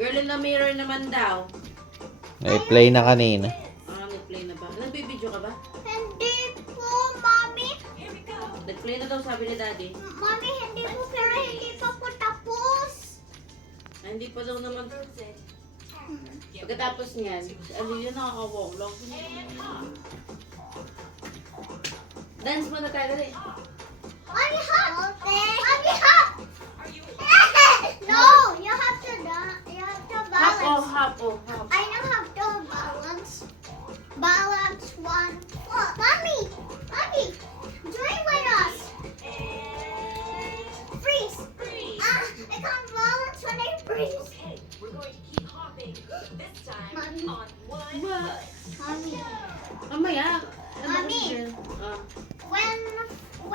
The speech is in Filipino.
Girl in the mirror naman daw. Play na kanina. Nag-play na ba? Nagbibideo ka ba? Hindi po, Mommy. Nag-play na daw sabi ni Daddy. Mommy, hindi po, pero hindi pa po tapos. Hindi pa daw naman. Pagkatapos niyan, ano yun, nakaka-walk lang. Dance mo na tayo dali. Mommy, hop! Mommy, hop! No, you have to balance. Hop. I don't have to balance. Balance one foot. Mommy, join with us. Freeze. I can't balance when I freeze. We're going to keep hopping. This time Mommy. on one. What? Mommy. Mamaya. Mami. Ah.